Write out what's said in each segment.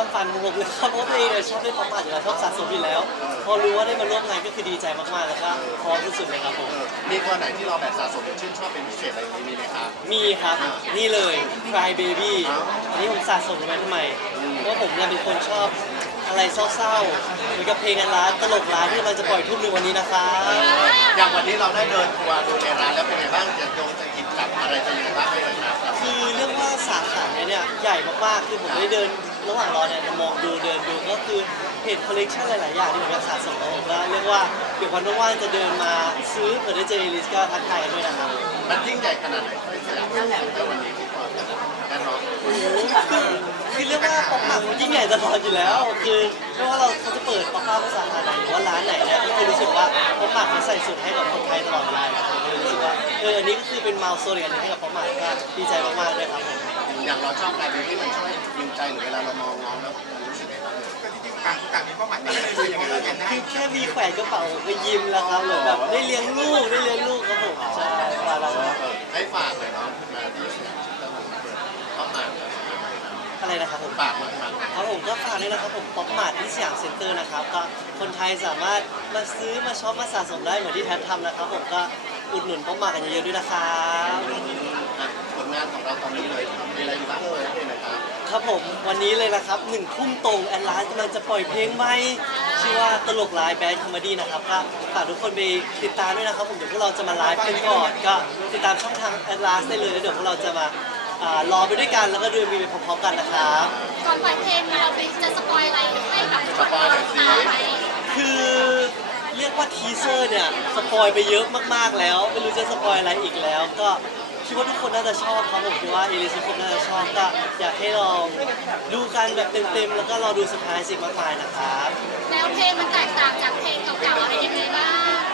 ความฝันของผมเลยครับเพราะตัวเองเนี่ยชอบเล่นป๊อปมาร์ทอยู่แล้วชอบสะสมอยู่แล้วพอรู้ว่าได้มาร่วมงานก็คือดีใจมากๆแล้วก็พร้อมที่สุดเลยครับผมมีตัวไหนที่เราแบบสะสมชื่นชอบเป็นพิเศษอะไรอย่างนี้มีไหมครับมีครับนี่เลย Cry Baby อันนี้ผมสะสมไว้ทำไมเพราะว่าผมเนี่ยเป็นคนชอบอะไรเศร้าๆเหมือนกับเพลงอันร้านตลกร้านที่เราจะปล่อยทุ่มหนึ่งวันนี้นะครับอย่างวันนี้เราได้เดินทัวร์ดูในร้านแล้วเป็นไงบ้างจะโยงจะกินกับอะไรจะยังไงบ้างไม่เลยครับคือเรียกว่าสาขาเนี่ยใหญ่มากๆคือผมได้เดินระหว่างรอเนี่ยมองดูเดินดูก็คือเห็นคอลเลกชันหลายๆอย่างที่ผมอยากสะสมแล้วผมก็เรียกว่าเดี๋ยววันว่างๆจะเดินมาซื้อเผื่อได้เจอเอลิสก็ทักทายกันด้วยนะครับมันยิ่งใหญ่ขนาดไหนที่สยามเซ็นเตอร์วันนี้ที่ก่อนแน่นอนคือเรียกว่าป๊อปมาร์ทมันยิ่งใหญ่ตลอดอยู่แล้วคือไม่ว่าเขาจะเปิดป๊อปมาร์ทภาษาไหนหรือว่าร้านไหนเนี่ยก็คือรู้สึกว่าป๊อปมาร์ทเขาใส่สุดให้กับคนไทยตลอดเวลาผมเลยรู้สึกว่าอันนี้ก็คือเป็นมาลโซนอีกอันหนึงให้กับป๊อปมาร์ทก็ดีใจมากๆเลยครับผมอย่างเราชอบอะไรที่มันช่วยยิงใจหรือเวลาเรามองน้องแล้วมันรู้สึกไงบ้างก็จริงๆต่างมีเป้าหมายไม่ได้เลยอย่างไรกันนะคือแค่มีแขวนกระเป๋าผมก็ยิ้มแล้วครับเหมือนแบบได้เลี้ยงลูกครับผมใช่มาแล้วครับให้ฝากเลยเนาะมาที่สยามเซ็นเตอร์เข้ามาอะไรนะครับผมฝากมาครับผมก็ฝากด้วยนะครับผมป๊อปมาร์ทที่สยามเซ็นเตอร์นะครับก็คนไทยสามารถมาซื้อมาช็อปมาสะสมได้เหมือนที่แทบทำนะครับผมก็อุดหนุนป๊อปมาร์ทกันเยอะๆด้วยนะครับผลงานของเราตอนนี้เลยมีอะไรอยู่บ้างเลยนะครับครับผมวันนี้เลยนะครับ1 ทุ่มตรงแอนลาสกำลังจะปล่อยเพลงใหม่ชื่อว่าตลกร้ายแบดคอมเมดี้นะครับก็ฝากทุกคนไปติดตามด้วยนะครับผมเดี๋ยวพวกเราจะมาไลฟ์กันก่อนก็ติดตามช่องทางแอนลาสได้เลยแล้วเดี๋ยวพวกเราจะมารอไปด้วยกันแล้วก็ดูมีไปพร้อมๆกันนะครับก่อนปล่อยเพลงเราจะสปอยอะไรให้แบบทุกคนติดตามไหมคือเรียกว่าทีเซอร์เนี่ยสปอยไปเยอะมากๆแล้วไม่รู้จะสปอยอะไรอีกแล้ว ก็คิดว่าทุกคนน่าจะชอบครับผมคิดว่าเอลิสทุกคนน่าจะชอบก็อยากให้ลองดูกันแบบเต็มๆแล้วก็รอดูเซอร์ไพรส์สิ่งมากมายนะครับแนวเพลงมันแตกต่างจากเพลงเก่าๆอะไรยังไงบ้าง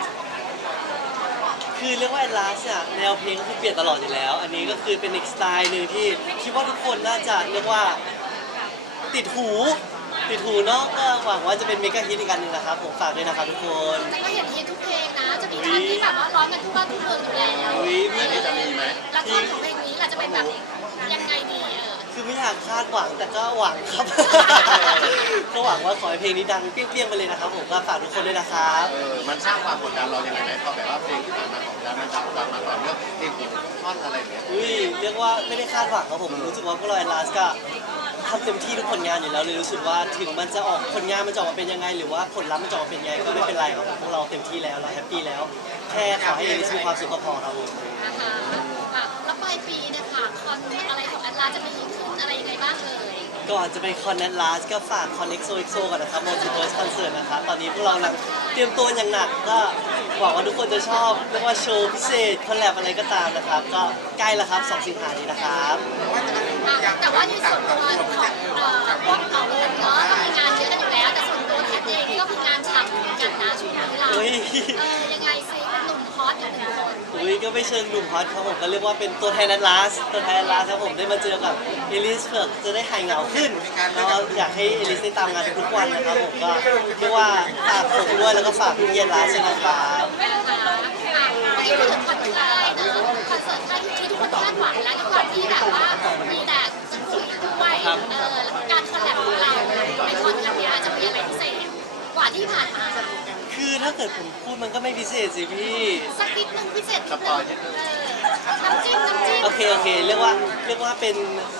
คือเรียกว่าแอดลาสเนี่ยแนวเพลงก็คือเปลี่ยนตลอดอยู่แล้ว อันนี้ก็คือเป็นอีกสไตล์หนึ่งที่คิดว่าทุกคนน่าจะเรียกว่าติดหูเนาะก็หวังว่าจะเป็นเมกะฮิตอีกอันหนึงนะครับผมฝากด้วยนะครับทุกคนแต่ก็เห็นฮิตทุกเพลงนะ จะมีท่อนที่แบบว่าร้องกันทุกบ้านทุกเมืองอยู่แล้วอุ๊ยอันนี้จะมีไหมแล้วท่อนของเพลงนี้ล่ะจะเป็นแบบยังไงดีคือไม่อยากคาดหวังแต่ก็หวังครับ ก็หวังว่าขอให้เพลงนี้ดังเปรี้ยงๆไปเลยนะครับผมก็ฝากทุกคนด้วยนะครับมันสร้างความกดดันเรายังไงไหมพอแบบว่าเพลงที่ผ่านมาของดันมันดังมาต่อเนื่องเพลงของท่อนอะไรอย่างเงี้ยอุ้ยเรียกว่าไม่ได้คาดหวังครับผมรู้สึกว่าพวกเราแอนลาสก็ทำเต็มที่ทุกผลงานอยู่แล้วเลยรู้สึกว่าถึงมันจะออกผลงานมันจะออกมาเป็นยังไง หรือว่าผลลัพธ์มันจะออกมาเป็นยังไงก็ไม่เป็นไรครับผมพวกเราเต็มที่แล้วเราแฮปปี้แล้ว แค่ขอให้เอลิสมีความสุขก็พอครับผมนะคะแล้วปลายปีเนี่ยค่ะคอนอะไรของแอดลาจะมีขึ้นอะไรยังไงบ้างเอ่ยก่อนจะไปคอนแอนลาสก็ฝากคอนเอ็กโซก่อนนะครับโมจิเวิร์สคอนเสิร์ตนะครับตอนนี้พวกเรากำลังเตรียมตัวอย่างหนักก็หวังว่าทุกคนจะชอบเรียกว่าโชว์พิเศษคอลแลบอะไรก็ตามนะครับก็ใกล้แล้วครับ2 สิงหาคมนี้นะครับแต่ว่าในส่วนตัวของพวกเราเองเนาะก็มีงานเยอะกันอยู่แล้ว แต่ส่วนตัวแคทเองนี่ก็คืองานฉ่ำเหมือนกันนะช่วงนี้เราเฮ้ยยังไงซิเป็นหนุ่มฮอตอีกหนึ่งคนอุ้ยก็ไม่เชิงหนุ่มฮอตครับผมก็เรียกว่าเป็นตัวแทนแอดลาสครับผมได้มาเจอกับเอลิสเพื่อจะได้หายเหงาขึ้นแล้วก็อยากให้เอลิสได้ตามงานทุกๆวันนะครับผมก็เรียกว่าฝากผมด้วยแล้วก็ฝากพี่แอดลาสด้วยนะครับวันนี้พูดถึงคอนเสิร์ตค่ายเนอะคอนเสิร์ตค่ายที่ทุกคนคาดหวังและด้วยความที่แบบว่ามีแต่จะคุยด้วยแล้วการคอลแลบของเราในคอนครั้งนี้จะมีอะไรพิเศษกว่าที่ผ่านมาคือถ้าเกิดผมพูดมันก็ไม่พิเศษสิพี่สักนิดนึงพิเศษนิดนึงน้ำจิ้มโอเคเรียกว่าเป็น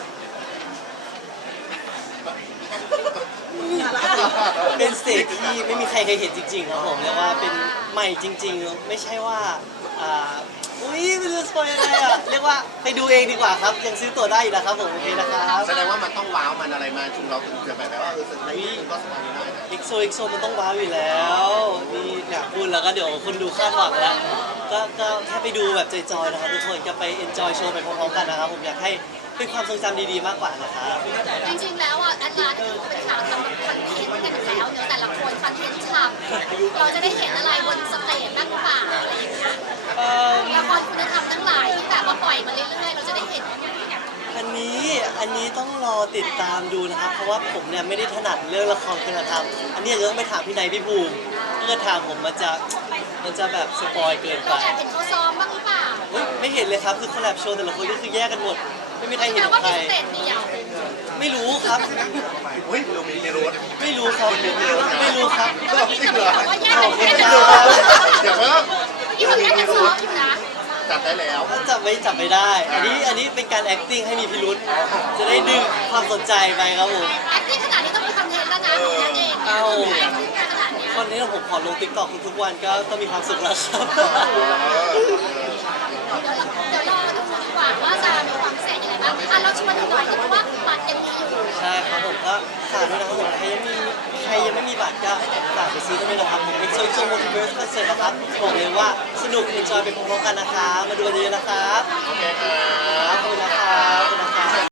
สเตจที่ไม่มีใครเคยเห็นจริงๆครับผมเรียกว่าเป็นใหม่จริงๆ ไม่ใช่ว่าอุ้ยไม่รู้สปอยยังไงอ่ะเรียกว่าไปดูเองดีกว่าครับยังซื้อตั๋วได้อยู่นะครับผมโอเคนะครับแสดงว่ามันต้องว้าวมันอะไรมาถึงเราถึงจะแบบว่าสึกนี้ก็สบายได้เอ็กโซมันต้องว้าวอยู่แล้วนี่อยากพูดแล้วก็เดี๋ยวคนดูคาดหวังแล้วก็แค่ไปดูแบบจอยๆนะครับทุกคนก็ไปเอนจอยโชว์ไปพร้อมๆกันนะครับผมอยากให้เป็นความทรงจำดีๆมากกว่านะครับจริงๆแล้วแอดลาสถือว่าเป็นข่าวทำคอนเทนต์กันอยู่แล้วเนอะแต่ละคนคอนเทนต์ฉ่ำเราจะได้เห็นอะไรบนสเตจบ้างหรือเปล่าอะไรอย่างเงี้ยละครคุณธรรมทั้งหลายที่แบบว่าปล่อยมาเรื่อยๆเราจะได้เห็นอันนี้ต้องรอติดตามดูนะครับเพราะว่าผมเนี่ยไม่ได้ถนัดเรื่องละครคุณธรรมอันนี้จะต้องไปถามพี่นายพี่ภูมิถ้าเกิดถามผมมันจะแบบสปอยเกินไปเราแอบเห็นเขาซ้อมบ้างหรือเปล่าเฮ้ยไม่เห็นเลยครับคือคอลแลบโชว์แต่ละคนก็คือแยกกันหมดไม่มีใครเห็นแต่ว่าใครมีสเตจเดียวไม่รู้ครับเฮ้ยเรามีรถไม่รู้ครับไม่รู้ครับแล้วเมื่อกี้จะบอกว่าแยกขอบเป็นคุณแค่คกันรับเดี๋ยวว่าเมื่อกี้เราแยกกันซ้อมอยู่นะจับได้แล้วจับไม่ได้ อันนี้เป็นการ acting ให้มีพิรุษจะได้ดึงความสนใจไปครับผมแอคติ้งขนาดนี้ต้องมีคอนเทนต์แล้วนะของนั่นเองเอาขนาดเนี้ยคนนี้ผมขอลง TikTok ทุกๆวันก็มีความสุขแล้วครับเดี๋ยวรอดูดีกว่าว่าจะมีความพิเศษยังไงบ้างอ่ะเราชวนดูหน่อยเพราะว่าบัตรยังมีอยู่ใช่ครับผมก็ฝากด้วยนะครับผมใครยังไม่มีบัตรก็ฝากไปซื้อกันด้วยนะครับผมเป็นโซนMultiverse Concertนะครับบอกเลยว่าสนุก enjoy ไปพร้อมๆกันนะคะมาดูกันเยอะๆนะครับโอเคครับขอบคุณนะครับขอบคุณนะครับ